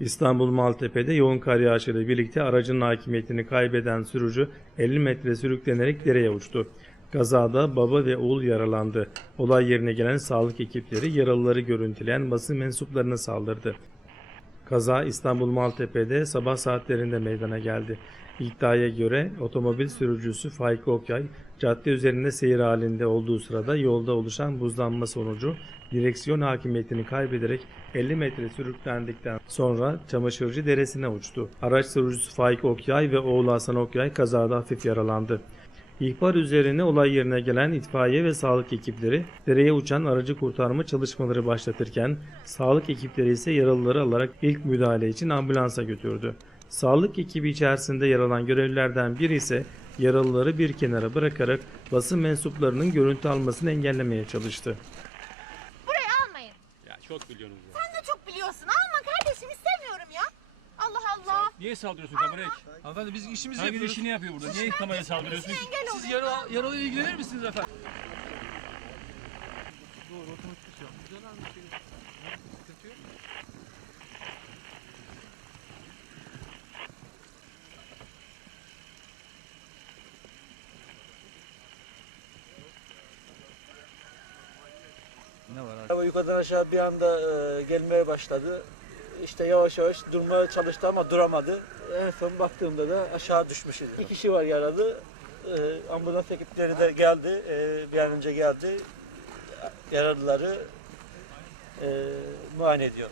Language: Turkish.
İstanbul Maltepe'de yoğun kar yağışıyla birlikte aracın hakimiyetini kaybeden sürücü 50 metre sürüklenerek dereye uçtu. Kazada baba ve oğul yaralandı. Olay yerine gelen sağlık ekipleri yaralıları görüntüleyen basın mensuplarına saldırdı. Kaza İstanbul Maltepe'de sabah saatlerinde meydana geldi. İddiaya göre otomobil sürücüsü Faik Okyay cadde üzerinde seyir halinde olduğu sırada yolda oluşan buzlanma sonucu direksiyon hakimiyetini kaybederek 50 metre sürüklendikten sonra Çamaşırcı Deresi'ne uçtu. Araç sürücüsü Faik Okyay ve oğlu Hasan Okyay kazada hafif yaralandı. İhbar üzerine olay yerine gelen itfaiye ve sağlık ekipleri dereye uçan aracı kurtarma çalışmaları başlatırken sağlık ekipleri ise yaralıları alarak ilk müdahale için ambulansa götürdü. Sağlık ekibi içerisinde yer alan görevlilerden biri ise yaralıları bir kenara bırakarak basın mensuplarının görüntü almasını engellemeye çalıştı. Burayı almayın. Ya çok biliyorsunuz ya. Sen de çok biliyorsun. Alma Niye saldırıyorsun kameraya? Hanımefendi biz işimizi Herkes yapıyoruz. işini yapıyor burada. Niye kameraya saldırıyorsun? Engel ol. Siz yaralı, yaralı ilgilenir misiniz efendim? Ne var abi? Araba yukarıdan aşağı bir anda e, gelmeye başladı. İşte yavaş yavaş durmaya çalıştı ama duramadı. En son baktığımda da aşağı düşmüş idi. İki kişi var yaralı. E, ambulans ekipleri de geldi. E, bir an önce geldi. Yaralıları e, muayene ediyor.